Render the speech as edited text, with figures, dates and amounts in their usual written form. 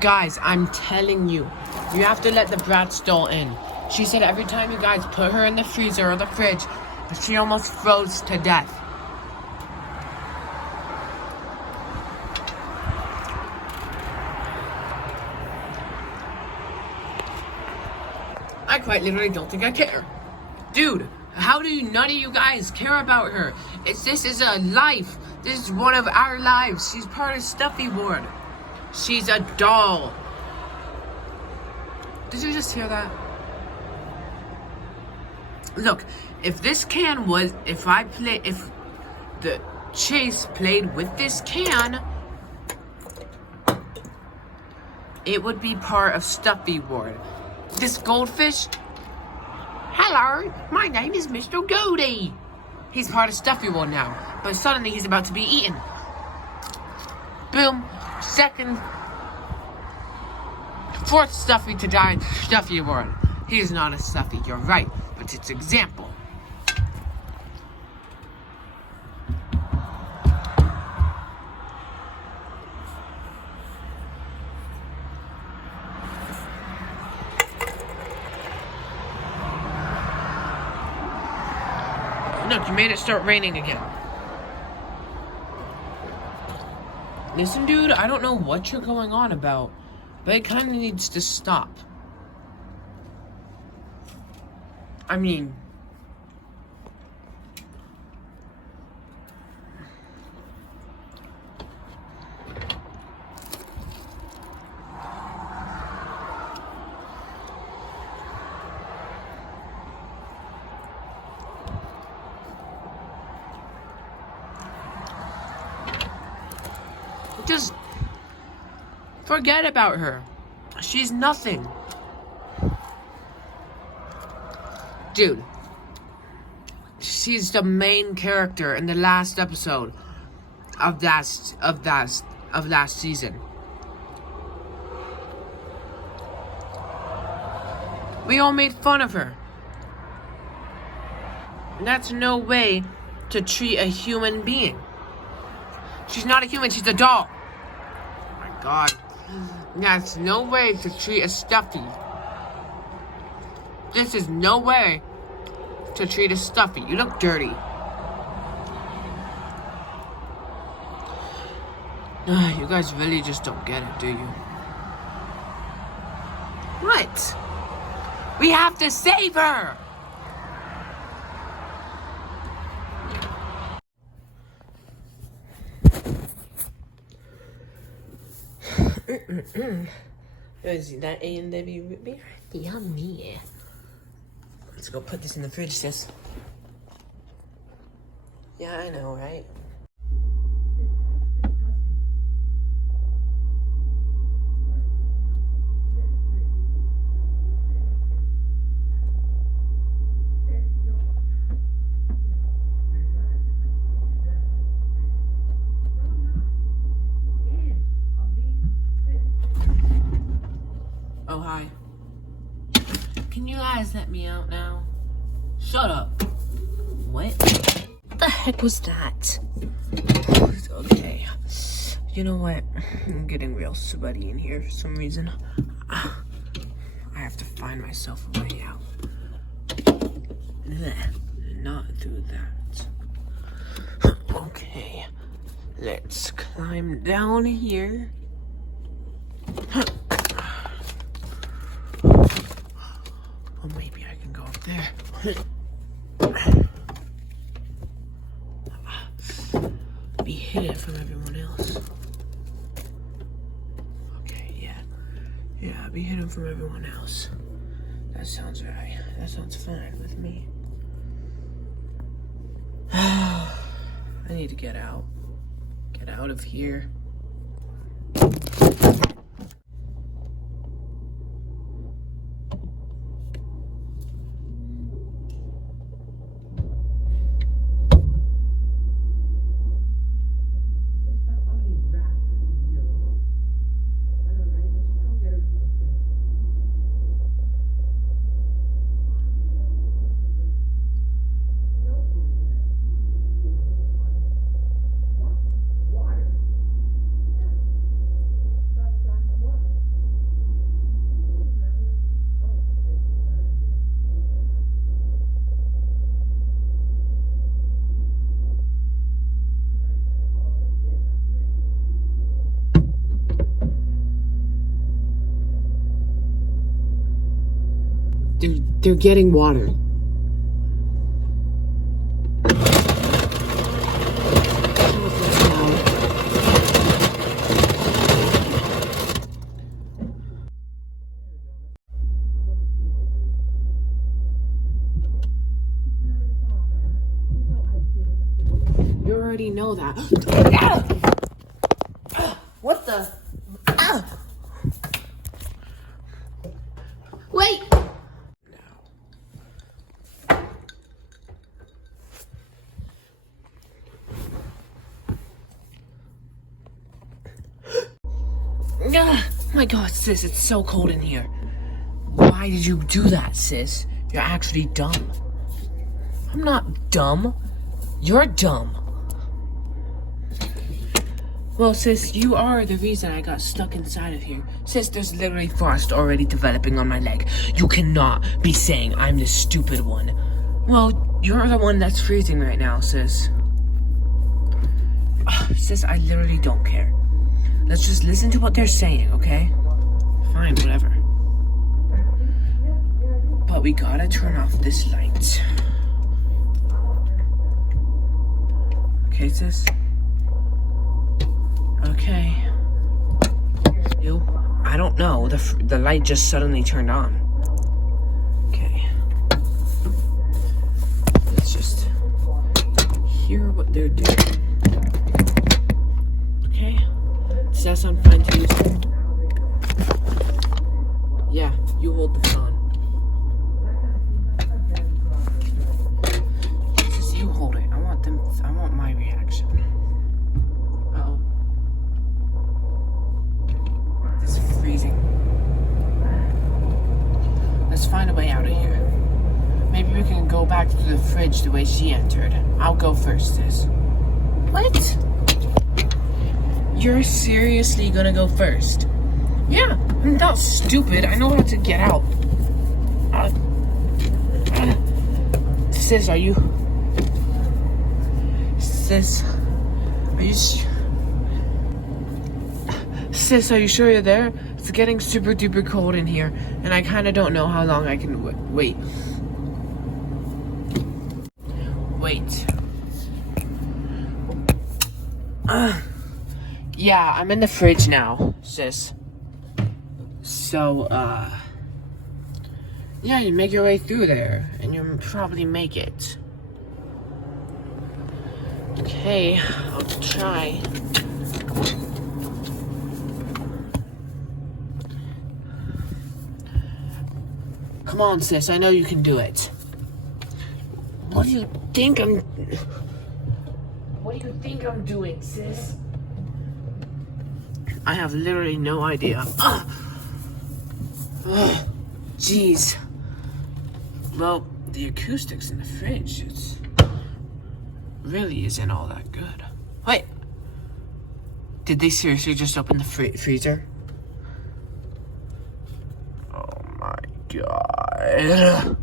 Guys, I'm telling you, you have to let the Bratz doll in. She said every time you guys put her in the freezer or the fridge, she almost froze to death. I quite literally don't think I care. Dude, how do none of you guys care about her? This is a life. This is one of our lives. She's part of Stuffy Ward. She's a doll. Did you just hear that? Look, if this can was, if the Chase played with this can, it would be part of Stuffy Ward. This goldfish, hello, my name is Mr. Goody. He's part of Stuffy Ward now, but suddenly he's about to be eaten. Boom, fourth Stuffy to die in Stuffy Ward. He's not a Stuffy, you're right, but it's example. Look, you made it start raining again. Listen, dude, I don't know what you're going on about, but it kind of needs to stop. I mean, just forget about her. She's nothing. Dude, she's the main character in the last episode of last season. We all made fun of her. That's no way to treat a human being. She's not a human, she's a doll. Oh my god. That's no way to treat a Stuffy. This is no way to treat a Stuffy. You look dirty. You guys really just don't get it, do you? What? We have to save her! Is that A&W root beer? Yummy. Let's go put this in the fridge, sis. Yeah, I know, right? Oh, hi. Can you guys let me out now? Shut up. What the heck was that? Okay. You know what? I'm getting real sweaty in here for some reason. I have to find myself a way out. Not through that. Okay. Let's climb down here. Oh, maybe I can go up there. Be hidden from everyone else. Okay, yeah. Yeah, be hidden from everyone else. That sounds right. That sounds fine with me. I need to get out. Get out of here. They're getting water. You already know that. What the? Wait! My God, sis, it's so cold in here. Why did you do that, sis? You're actually dumb. I'm not dumb. You're dumb. Well, sis, you are the reason I got stuck inside of here. Sis, there's literally frost already developing on my leg. You cannot be saying I'm the stupid one. Well, you're the one that's freezing right now, sis. Sis, I literally don't care. Let's just listen to what they're saying, okay? Fine, whatever. But we gotta turn off this light. Okay, sis? Okay. You? I don't know. The light just suddenly turned on. Okay. Let's just hear what they're doing. Okay? Does that sound fine to you? Yeah, you hold the phone. Just you hold it. I want my reaction. Uh-oh. It's freezing. Let's find a way out of here. Maybe we can go back to the fridge the way she entered. I'll go first, sis. What? You're seriously gonna go first? Yeah, I'm not stupid. I know how to get out. Sis, are you... Sis, are you... Sis, are you sure you're there? It's getting super duper cold in here, and I kind of don't know how long I can wait. Wait. Yeah, I'm in the fridge now, sis. So, yeah, you make your way through there, and you'll probably make it. Okay, I'll try. Come on, sis, I know you can do it. What do you think I'm doing, sis? I have literally no idea. Jeez. Well, the acoustics in the fridge, it's really isn't all that good. Wait. Did they seriously just open the freezer? Oh my God.